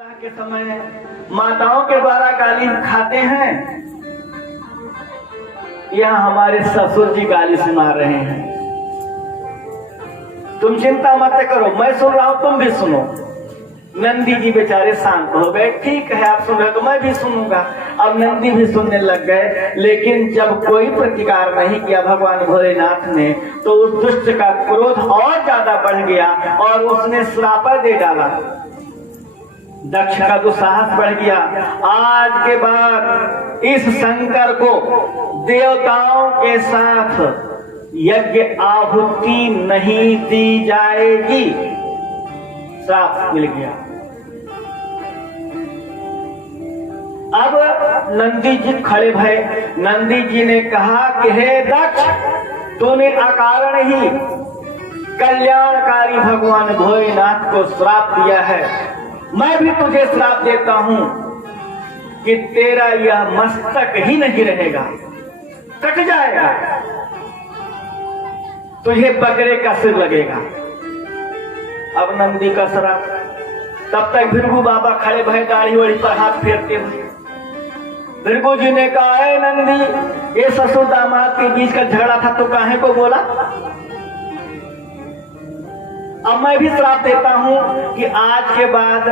के समय माताओं के द्वारा गाली खाते हैं या हमारे ससुर जी गाली सुना रहे हैं। तुम चिंता मत करो, मैं सुन रहा हूं, तुम भी सुनो। नंदी जी बेचारे शांत हो गए। ठीक है, आप सुन रहे तो मैं भी सुनूंगा। अब नंदी भी सुनने लग गए, लेकिन जब कोई प्रतिकार नहीं किया भगवान भोलेनाथ ने, तो उस दुष्ट का क्रोध और ज्यादा बढ़ गया और उसने श्राप दे डाला। दक्ष का दुस्साहस बढ़ गया। आज के बाद इस शंकर को देवताओं के साथ यज्ञ आहुति नहीं दी जाएगी। श्राप मिल गया। अब नंदी जी खड़े भय। नंदी जी ने कहा कि हे दक्ष, तूने अकारण ही कल्याणकारी भगवान भोलेनाथ को श्राप दिया है। मैं भी तुझे श्राप देता हूं कि तेरा यह मस्तक ही नहीं रहेगा, कट जाएगा, तुझे बकरे का सिर लगेगा। अब नंदी का श्राप। तब तक भृगु बाबा खड़े भय, दाढ़ी वाड़ी पर हाथ फेरते हुए। भृगु जी ने कहा, है नंदी, ये ससुर दामाद के बीच का झगड़ा था तो काहे को बोला? अब मैं भी श्राप देता हूं कि आज के बाद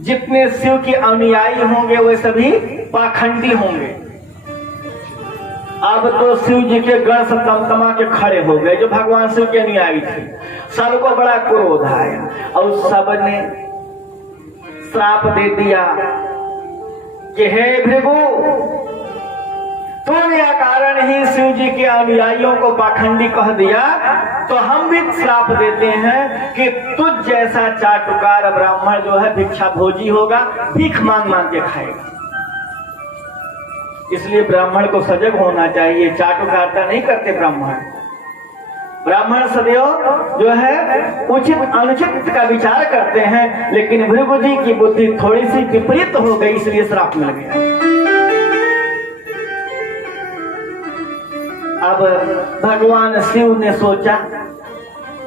जितने शिव के अनुयायी होंगे वे सभी पाखंडी होंगे। अब तो शिव जी के गण से तमतमा के खड़े हो गए, जो भगवान शिव के अनुयायी थे। सबको बड़ा क्रोध आया और सबने श्राप दे दिया कि हे भृगु, तूने कारण ही शिव जी के अनुयायियों को पाखंडी कह दिया, तो हम भी श्राप देते हैं कि तुझ जैसा चाटुकार ब्राह्मण जो है भिक्षा भोजी होगा, भीख मांग मांग के खाएगा। इसलिए ब्राह्मण को सजग होना चाहिए। चाटुकारता नहीं करते ब्राह्मण। ब्राह्मण सदैव जो है उचित अनुचित का विचार करते हैं, लेकिन भृगु जी की बुद्धि थोड़ी सी विपरीत हो गई, इसलिए श्राप मिल गया। अब भगवान शिव ने सोचा,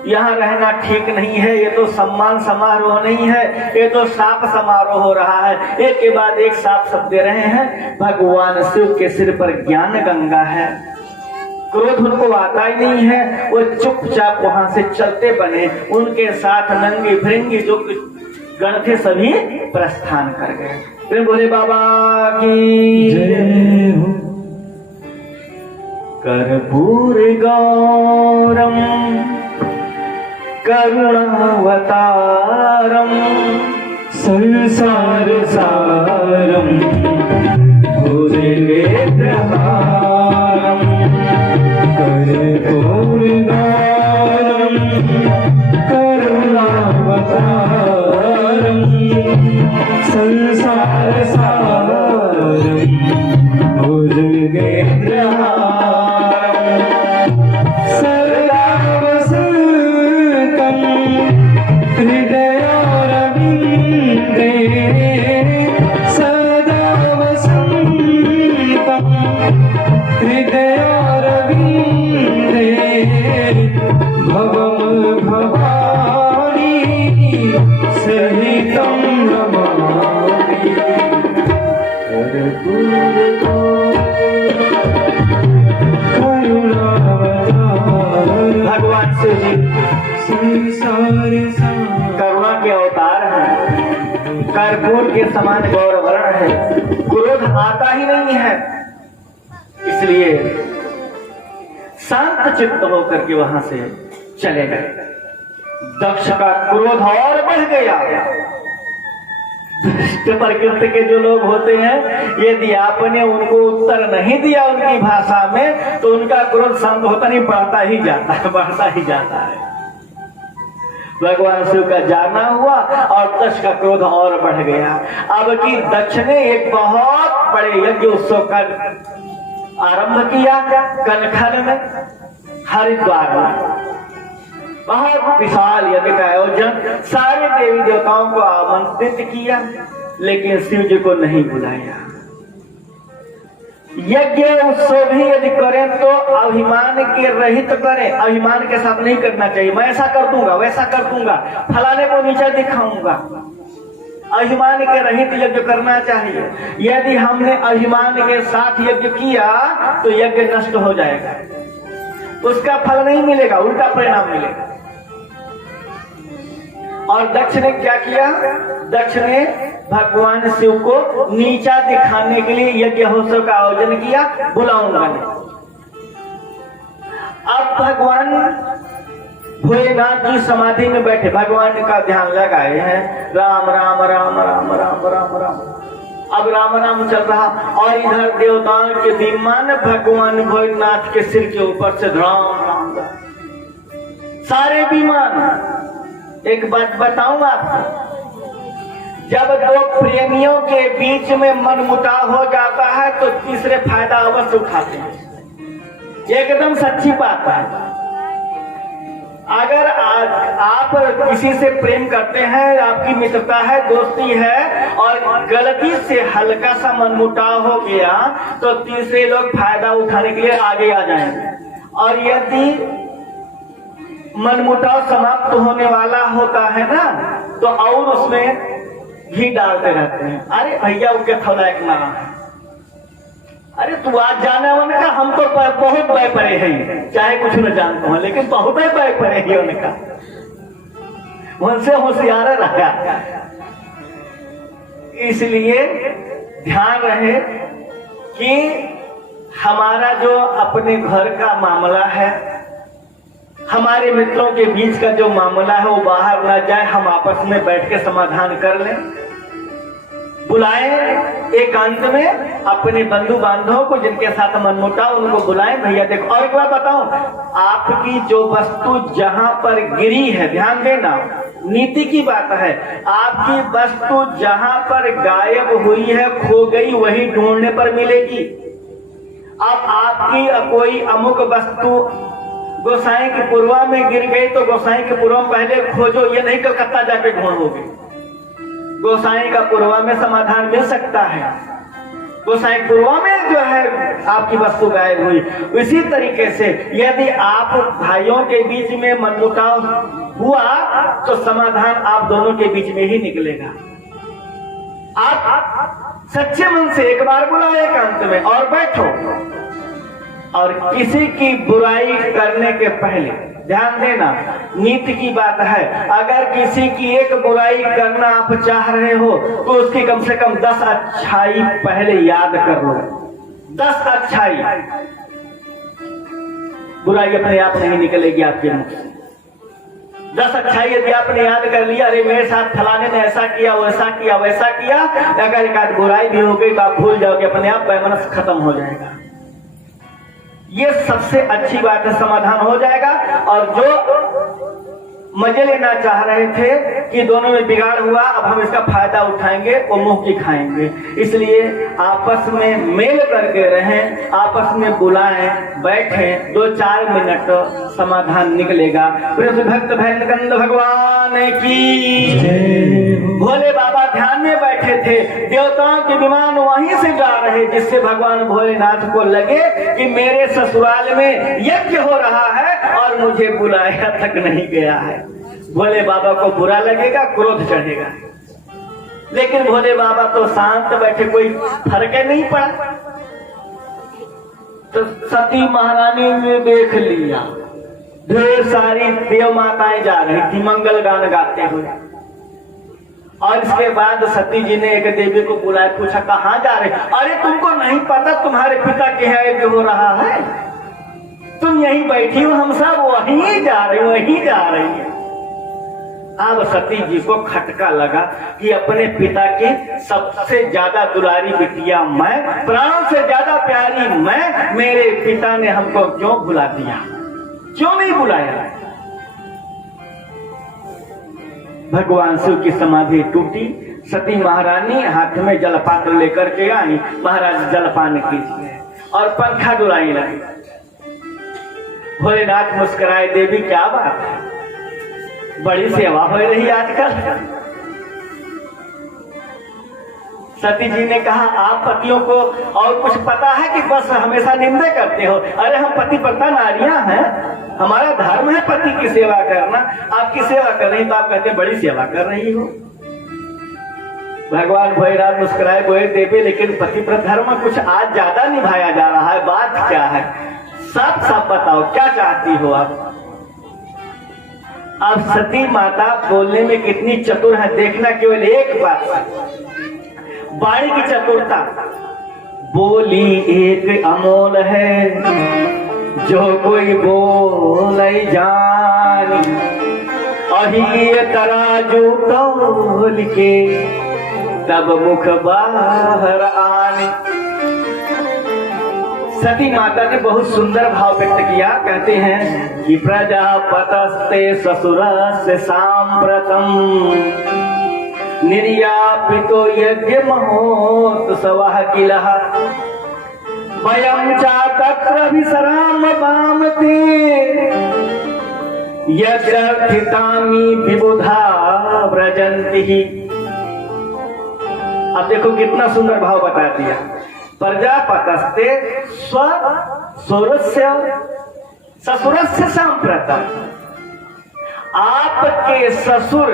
यहाँ रहना ठीक नहीं है, ये तो सम्मान समारोह नहीं है, ये तो शाप समारोह हो रहा है। एक के बाद एक शाप सब दे रहे हैं। भगवान शिव के सिर पर ज्ञान गंगा है, क्रोध उनको आता ही नहीं है। वो चुपचाप वहां से चलते बने। उनके साथ नंगी भृंगी जो गण थे सभी प्रस्थान कर गए। फिर बोले बाबा की जय हो। कर्पूर गौरम करुणावतारम संसार सारम भुजगेन्द्रहारम कर्पूर गौरम करुणावतारम संसार सारम भुजगेन्द्रहारम भगवान शिव जी करुणा के अवतार हैं, कर्पूर के समान गौरवर्ण है, क्रोध आता ही नहीं है। इसलिए शांत चित्त होकर के वहां से चले गए। दक्ष का क्रोध और बढ़ गया। दुष्ट प्रकृति के जो लोग होते हैं, यदि आपने उनको उत्तर नहीं दिया उनकी भाषा में, तो उनका क्रोध शांत होता नहीं, बढ़ता ही जाता है, बढ़ता ही जाता है। भगवान शिव का जाना हुआ और दक्ष का क्रोध और बढ़ गया। अब की दक्ष ने एक बहुत बड़े यज्ञ उत्सव का आरंभ किया कनखल में, हरिद्वार में। बहुत विशाल यज्ञ का आयोजन, सारे देवी देवताओं को आमंत्रित किया, लेकिन शिव जी को नहीं बुलाया। यज्ञ उत्सव भी यदि करें तो अभिमान के रहित करें, अभिमान के साथ नहीं करना चाहिए। मैं ऐसा कर दूंगा, वैसा कर दूंगा, फलाने को नीचा दिखाऊंगा, अभिमान के रहित यज्ञ करना चाहिए। यदि हमने अभिमान के साथ यज्ञ किया तो यज्ञ नष्ट हो जाएगा, उसका फल नहीं मिलेगा, उल्टा परिणाम मिलेगा। और दक्ष ने क्या किया? दक्ष ने भगवान शिव को नीचा दिखाने के लिए यज्ञ महोत्सव का आयोजन किया, बुलाऊंगा नहीं। अब भगवान भोलेनाथ जी समाधि में बैठे, भगवान का ध्यान लगाए हैं, राम राम राम राम राम राम राम। अब राम नाम चल रहा और इधर देवताओं के विमान भगवान भोलेनाथ के सिर के ऊपर से राम राम सारे विमान। एक बात बताऊं आपको, जब दो प्रेमियों के बीच में मनमुटाव हो जाता है तो तीसरे फायदा अवश्य उठाते हैं, एकदम सच्ची बात है। अगर आप किसी से प्रेम करते हैं, आपकी मित्रता है, दोस्ती है और गलती से हल्का सा मनमुटाव हो गया तो तीसरे लोग फायदा उठाने के लिए आगे आ जाएंगे। और यदि मनमुटाव समाप्त होने वाला होता है ना तो और उसमें घी डालते रहते हैं, अरे भैया उनके थोड़ा एक मारा है, अरे तू आज जाने वाले का, हम तो बहुत भय पड़े हैं, चाहे कुछ न जानते हो लेकिन बहुत भय पड़े हैं उनका, उनसे होशियार रहा। इसलिए ध्यान रहे कि हमारा जो अपने घर का मामला है, हमारे मित्रों के बीच का जो मामला है वो बाहर ना जाए, हम आपस में बैठ के समाधान कर लें। बुलाएं एकांत में अपने बंधु बांधवों को जिनके साथ मनमुटाव, उनको बुलाएं, भैया देखो। और एक बात बताऊं, आपकी जो वस्तु जहां पर गिरी है, ध्यान देना, नीति की बात है, आपकी वस्तु जहां पर गायब हुई है, खो गई, वही ढूंढने पर मिलेगी। अब आपकी कोई अमुक वस्तु गोसाई की पुरवा में गिर गई तो गोसाई के पुरवा में पहले खोजो, ये नहीं कलकत्ता जाके ढूंढोगे। गोसाई का पुरवा में समाधान मिल सकता है, गोसाई पुरवा में जो है आपकी वस्तु गायब हुई। इसी तरीके से यदि आप भाइयों के बीच में मनमुटाव हुआ तो समाधान आप दोनों के बीच में ही निकलेगा। आप सच्चे मन से एक बार बुलाओ एकांत में और बैठो, और किसी की बुराई करने के पहले ध्यान देना, नीति की बात है, अगर किसी की एक बुराई करना आप चाह रहे हो तो उसकी कम से कम 10 अच्छाई पहले याद कर लो। 10 अच्छाई, बुराई अपने आप नहीं निकलेगी आपके मुख से। 10 अच्छाई यदि आपने याद कर लिया, अरे मेरे साथ फलाने ने ऐसा किया, वैसा किया, वैसा किया, अगर एक आध बुराई भी हो गई तो आप भूल जाओगे, अपने आप वैमनस्य खत्म हो जाएगा। ये सबसे अच्छी बात है, समाधान हो जाएगा। और जो मजे लेना चाह रहे थे कि दोनों में बिगाड़ हुआ, अब हम इसका फायदा उठाएंगे, वो मुंह की खाएंगे। इसलिए आपस में मेल करके रहें, आपस में बुलाएं, बैठें, 2-4 मिनट समाधान निकलेगा। भक्त भैरवनाथ भगवान की। भोले बाबा ध्यान में बैठे थे, देवताओं के विमान वहीं से जा रहे, जिससे भगवान भोलेनाथ को लगे कि मेरे ससुराल में यज्ञ हो रहा है और मुझे बुलाया तक नहीं गया है। भोले बाबा को बुरा लगेगा, क्रोध चढ़ेगा, लेकिन भोले बाबा तो शांत बैठे, कोई फर्क नहीं पड़ा। तो सती महारानी ने देख लिया, ढेर सारी देव माताएं जा रही थी मंगल गान गाते हुए, और इसके बाद सती जी ने एक देवी को बुलाया, पूछा कहाँ जा रहे? अरे तुमको नहीं पता तुम्हारे पिता के यहाँ यज्ञ हो रहा है, तुम यहीं बैठी हो, हम सब वहीं जा रहे, वहीं जा रही है। अब सती जी को खटका लगा कि अपने पिता की सबसे ज्यादा दुलारी बिटिया मैं, प्राणों से ज्यादा प्यारी मैं, मेरे पिता ने हमको क्यों भुला दिया, क्यों नहीं बुलाया? भगवान शिव की समाधि टूटी, सती महारानी हाथ में जलपात्र लेकर के आई, महाराज जलपान कीजिए, और पंखा डुलाने लगी। भोलेनाथ मुस्कुराए, देवी क्या बात है, बड़ी सेवा हो रही आजकल। सती जी ने कहा, आप पतियों को और कुछ पता है कि बस हमेशा निंदा करते हो? अरे हम पतिव्रता नारियां हैं, हमारा धर्म है पति की सेवा करना। आपकी सेवा कर रही तो आप कहते हैं बड़ी सेवा कर रही हो। भगवान भोलेनाथ मुस्कुराए, बोले देवी लेकिन पतिव्रत धर्म कुछ आज ज्यादा निभाया जा रहा है, बात क्या है? साफ साफ बताओ क्या चाहती हो आप? अब सती माता बोलने में कितनी चतुर है देखना, केवल एक बात, वाणी की चतुरता। बोली एक अमोल है जो कोई बोल जानी, अही तराजू तौल के तब मुख बाहर आनी। सती माता ने बहुत सुंदर भाव व्यक्त किया, कहते हैं कि प्रजापतस्ते ससुरस्य सांप्रतम निर्यापितो यज्ञ महोत्सवः किलः वयं च तत्र विसराम वामते यद्यर्थितानि विबुधा व्रजन्ति। अब देखो कितना सुंदर भाव बता दिया। प्रजापतस्ते स्वसुरस्य ससुरस्य सांप्रतम, आपके ससुर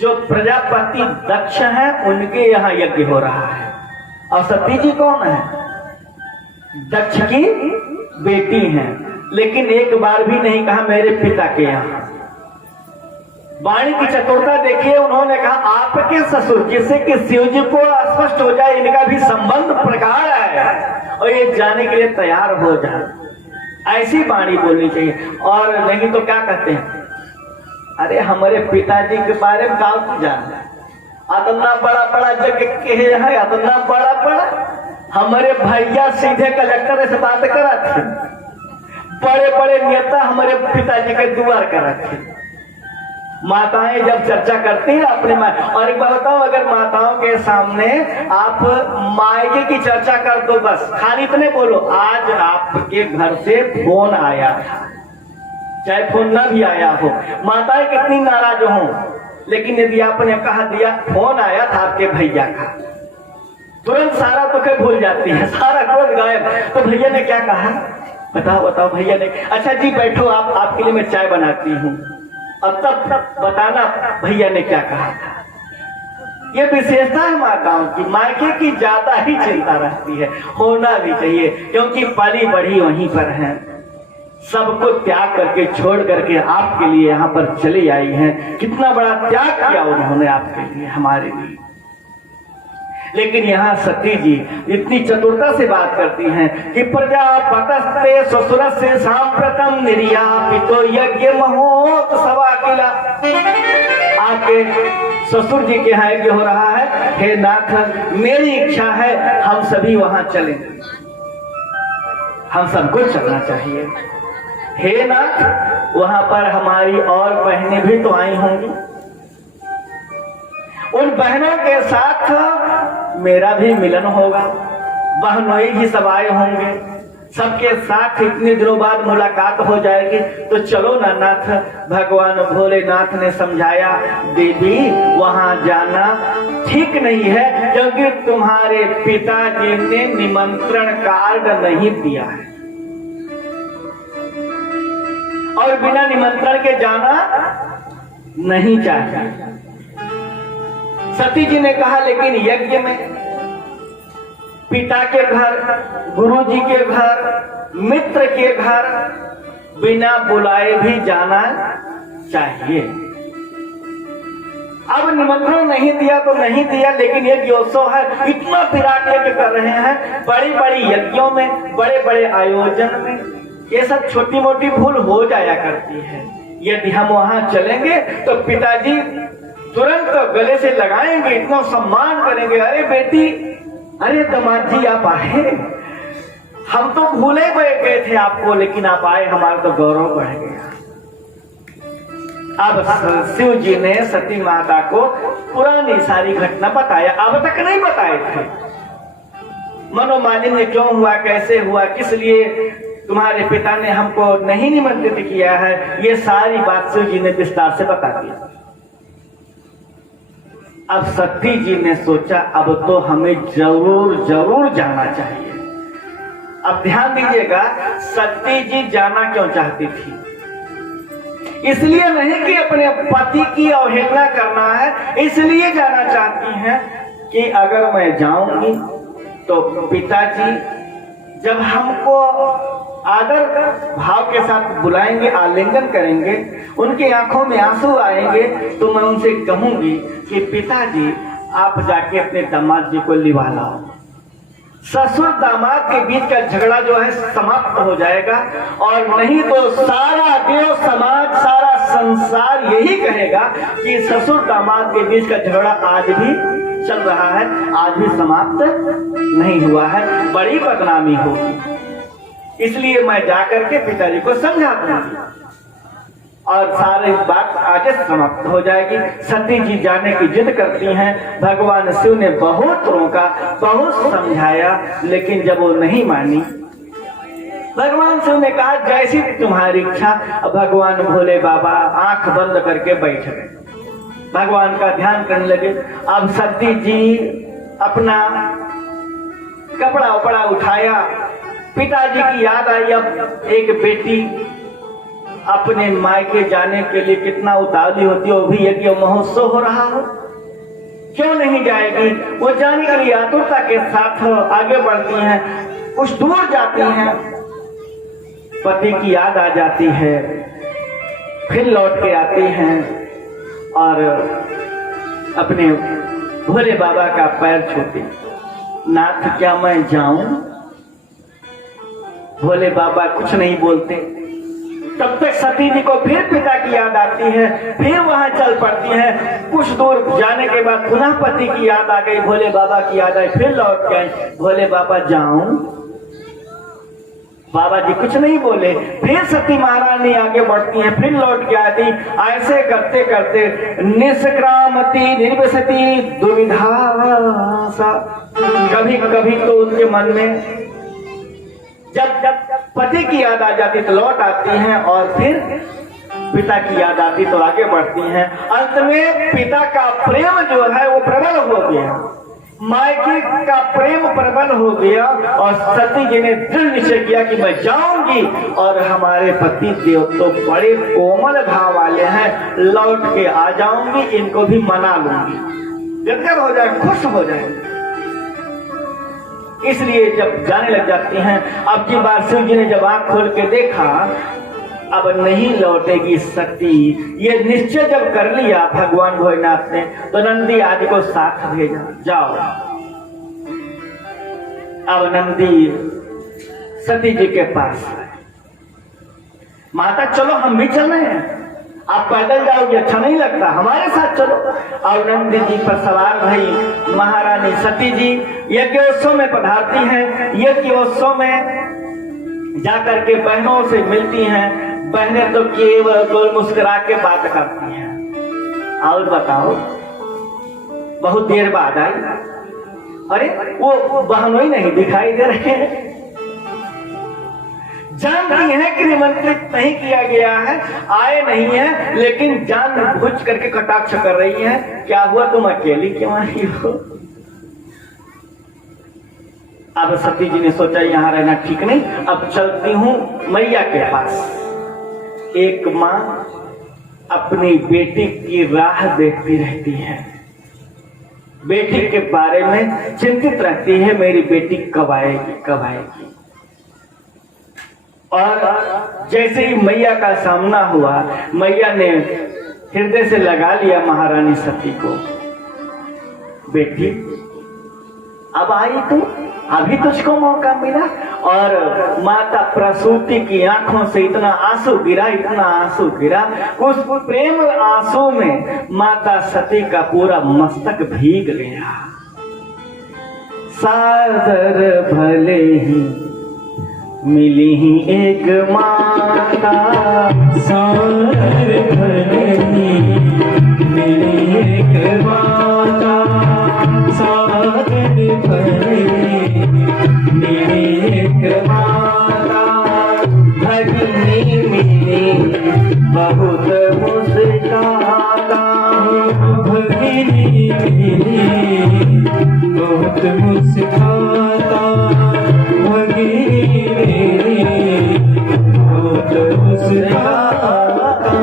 जो प्रजापति दक्ष हैं उनके यहाँ यज्ञ हो रहा है। और सती जी कौन है? दक्ष की बेटी हैं, लेकिन एक बार भी नहीं कहा मेरे पिता के यहाँ। वाणी की चतुरता देखिए, उन्होंने कहा आपके ससुर, जिससे कि शिव जी को स्पष्ट हो जाए इनका भी संबंध प्रगाढ़ है और ये जाने के लिए तैयार हो जाए। ऐसी वाणी बोलनी चाहिए। और नहीं तो क्या कहते हैं, अरे हमारे पिताजी के बारे में गाँव की जान, इतना बड़ा बड़ा जगह के है, इतना बड़ा बड़ा हमारे भैया सीधे कलेक्टर से बात करा थे, बड़े बड़े नेता हमारे पिताजी के द्वार करा थे। माताएं जब चर्चा करती है अपने माँ, और एक बात बताओ, अगर माताओं के सामने आप मायके की चर्चा कर दो, बस खाली इतने बोलो आज आपके घर से फोन आया, चाहे फोन ना भी आया हो, माताएं कितनी नाराज हो, लेकिन यदि आपने कहा दिया फोन आया था आपके भैया का, तुरंत सारा दुख भूल जाती है, सारा क्रोध गायब। तो भैया ने क्या कहा, बताओ बताओ भैया ने, अच्छा जी बैठो, आप आपके लिए मैं चाय बनाती हूँ। अब तब बताना भैया ने क्या कहा था। ये विशेषता है माताओं की, मायके की ज्यादा ही चिंता रहती है, होना भी चाहिए, क्योंकि पली बढ़ी वहीं पर है, सबको त्याग करके छोड़ करके आपके लिए यहाँ पर चली आई हैं। कितना बड़ा त्याग किया उन्होंने आपके लिए, हमारे लिए। लेकिन यहाँ सती जी इतनी चतुरता से बात करती हैं कि प्रजापतस्ते ससुरस्य सांप्रतम निर्यापितो यज्ञ महोत्सवः किल। आपके ससुर जी के यहाँ यज्ञ हो रहा है, हे नाथ मेरी इच्छा है हम सभी वहां चलें, हम सबको चलना चाहिए। हे नाथ वहां पर हमारी और बहनें भी तो आई होंगी, उन बहनों के साथ मेरा भी मिलन होगा, बहनोई भी सब आए होंगे, सबके साथ इतने दिनों बाद मुलाकात हो जाएगी। तो चलो ना नाथ। भगवान भोलेनाथ ने समझाया, देवी वहां जाना ठीक नहीं है, क्योंकि तुम्हारे पिताजी ने निमंत्रण कार्ड नहीं दिया है और बिना निमंत्रण के जाना नहीं चाहिए। सती जी ने कहा लेकिन यज्ञ में पिता के घर, गुरु जी के घर, मित्र के घर बिना बुलाए भी जाना चाहिए। अब निमंत्रण नहीं दिया तो नहीं दिया, लेकिन यज्ञ उत्सव है, इतना विराट यज्ञ कर रहे हैं, बड़ी बड़ी यज्ञों में, बड़े बड़े आयोजन में ये सब छोटी मोटी भूल हो जाया करती है। यदि हम वहां चलेंगे तो पिताजी तुरंत गले से लगाएंगे, इतना सम्मान करेंगे, अरे बेटी, अरे दामाद जी आप आए, हम तो भूले गए थे आपको, लेकिन आप आए, हमारा तो गौरव बढ़ गया। अब शिव जी ने सती माता को पुरानी सारी घटना बताया, अब तक नहीं बताए थे। मनोमालिन्य क्यों हुआ, कैसे हुआ, किस लिए तुम्हारे पिता ने हमको नहीं निमंत्रित किया है, ये सारी बात शिव जी ने विस्तार से बता दी। अब सती जी ने सोचा अब तो हमें जरूर जरूर जाना चाहिए। अब ध्यान दीजिएगा, सती जी जाना क्यों चाहती थी? इसलिए नहीं कि अपने पति की अवहेलना करना है, इसलिए जाना चाहती हैं कि अगर मैं जाऊंगी तो पिताजी जब हमको आदर भाव के साथ बुलाएंगे, आलिंगन करेंगे, उनकी आंखों में आंसू आएंगे, तो मैं उनसे कहूंगी कि पिताजी आप जाके अपने दामाद जी को लिवा लाओ। ससुर दामाद के बीच का झगड़ा जो है समाप्त हो जाएगा, और नहीं तो सारा देव समाज, सारा संसार यही कहेगा कि ससुर दामाद के बीच का झगड़ा आज भी चल रहा है, आज भी समाप्त नहीं हुआ है, बड़ी बदनामी होगी। इसलिए मैं जाकर के पिताजी को समझा दूंगी और सारी बात आगे समाप्त हो जाएगी। सती जी जाने की जिद करती हैं। भगवान शिव ने बहुत रोका, बहुत समझाया, लेकिन जब वो नहीं मानी, भगवान शिव ने कहा जैसी तुम्हारी इच्छा। भगवान भोले बाबा आंख बंद करके बैठ गए, भगवान का ध्यान करने लगे। अब सती जी अपना कपड़ा उपड़ा उठाया, पिताजी की याद आई। अब एक बेटी अपने मायके जाने के लिए कितना उतावली होती है, वो भी यज्ञ महोत्सव हो रहा हो, क्यों नहीं जाएगी? वो जाने के लिए आतुरता के साथ आगे बढ़ती हैं, कुछ दूर जाती हैं, पति की याद आ जाती है, फिर लौट के आती हैं और अपने भोले बाबा का पैर छूती। नाथ क्या मैं जाऊं? भोले बाबा कुछ नहीं बोलते। तब तक सती जी को फिर पिता की याद आती है, फिर वहां चल पड़ती है। कुछ दूर जाने के बाद पुनः पति की याद आ गई, भोले बाबा की याद आई, फिर लौट गए। भोले बाबा जाऊं? बाबा जी कुछ नहीं बोले। फिर सती महारानी आगे बढ़ती हैं, फिर लौट के आती। ऐसे करते करते निष्क्रामती निर्वसती दुविधा। कभी कभी तो उनके मन में जब पति की याद आ जाती तो लौट आती हैं, और फिर पिता की याद आती तो आगे बढ़ती हैं। अंत में पिता का प्रेम जो है वो प्रबल हो गया, मायके का प्रेम प्रबल हो गया, और सती जी ने दृढ़ निश्चय किया कि मैं जाऊंगी, और हमारे पति देव तो बड़े कोमल भाव वाले हैं, लौट के आ जाऊंगी, इनको भी मना लूंगी, जब हो जाए खुश हो जाएंगे। इसलिए जब जाने लग जाती हैं, अब की बार शिव जी ने जब आंख खोल के देखा अब नहीं लौटेगी सती, ये निश्चय जब कर लिया भगवान भोलेनाथ ने, तो नंदी आदि को साथ भेजा, जाओ। अब नंदी सती जी के पास, माता चलो हम भी चल रहे हैं, आप पैदल जाओगे अच्छा नहीं लगता, हमारे साथ चलो। और नंदी जी पर सवार भई महारानी सती जी यज्ञोत्सव में पधारती हैं। यज्ञोत्सव में जाकर के बहनों से मिलती हैं। बहनें तो केवल मुस्कुरा के बात करती हैं। और बताओ, बहुत देर बाद आई, अरे वो बहनों ही नहीं दिखाई दे रहे हैं। जानती है कि निमंत्रित नहीं किया गया है, आए नहीं है, लेकिन जानबूझ करके कटाक्ष कर रही है। क्या हुआ, तुम अकेली क्यों आई हो? अब सती जी ने सोचा यहाँ रहना ठीक नहीं, अब चलती हूँ मैया के पास। एक माँ अपनी बेटी की राह देखती रहती है, बेटी के बारे में चिंतित रहती है, मेरी बेटी कब आएगी कब आएगी। और जैसे ही मैया का सामना हुआ, मैया ने हृदय से लगा लिया महारानी सती को। बेटी अब आई तू, अभी तुझको मौका मिला। और माता प्रसूति की आंखों से इतना आंसू गिरा, इतना आंसू गिरा, उस प्रेम आंसू में माता सती का पूरा मस्तक भीग गया। सादर भले ही मिली ही एक माता, सादर भले ही मिली एक माता, सादर भले ही मिली एक माता, भगिनी मिली बहुत मुस्काता, भगिनी मिली बहुत मुस्काता, भगिनी बहुत मुस्काता।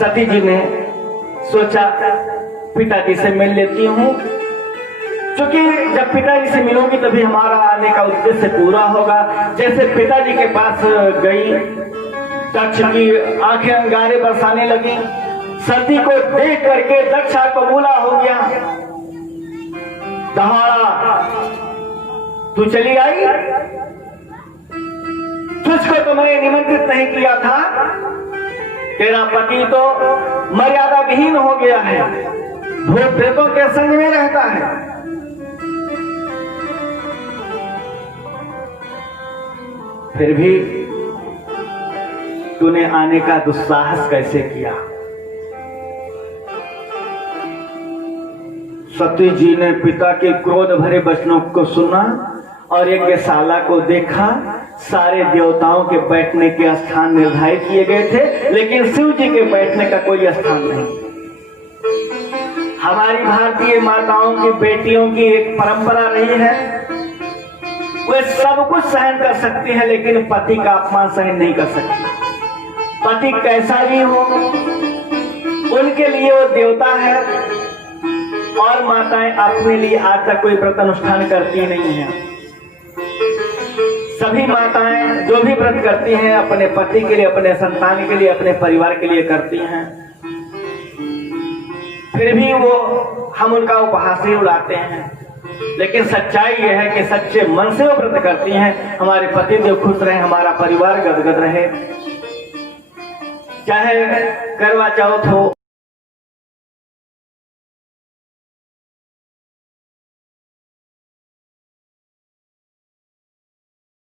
सती जी ने सोचा पिताजी से मिल लेती हूँ, क्योंकि जब पिताजी से मिलूंगी तभी हमारा आने का उद्देश्य पूरा होगा। जैसे पिताजी के पास गई, दक्ष की आंखें अंगारे बरसाने लगी। सती को देख करके दक्ष कबूला हो गया। दहाड़ा, तू चली आई? तुझको तो मैंने निमंत्रित नहीं किया था। तेरा पति तो मर्यादा विहीन हो गया है, भूत प्रेतों के संग में रहता है। फिर भी तूने आने का दुस्साहस कैसे किया? सती जी ने पिता के क्रोध भरे वचनों को सुना और यज्ञशाला को देखा। सारे देवताओं के बैठने के स्थान निर्धारित किए गए थे, लेकिन शिव जी के बैठने का कोई स्थान नहीं। हमारी भारतीय माताओं की, बेटियों की एक परंपरा रही है, वे सब कुछ सहन कर सकती हैं, लेकिन पति का अपमान सहन नहीं कर सकती। पति कैसा भी हो, उनके लिए वो देवता है। और माताएं अपने लिए आज तक कोई व्रत अनुष्ठान करती नहीं है। सभी माताएं जो भी व्रत करती हैं अपने पति के लिए, अपने संतान के लिए, अपने परिवार के लिए करती हैं। फिर भी वो हम उनका उपहास ही उड़ाते हैं, लेकिन सच्चाई यह है कि सच्चे मन से वो व्रत करती हैं। हमारे पति देव खुश रहे, हमारा परिवार गदगद रहे। चाहे करवा चौथ हो,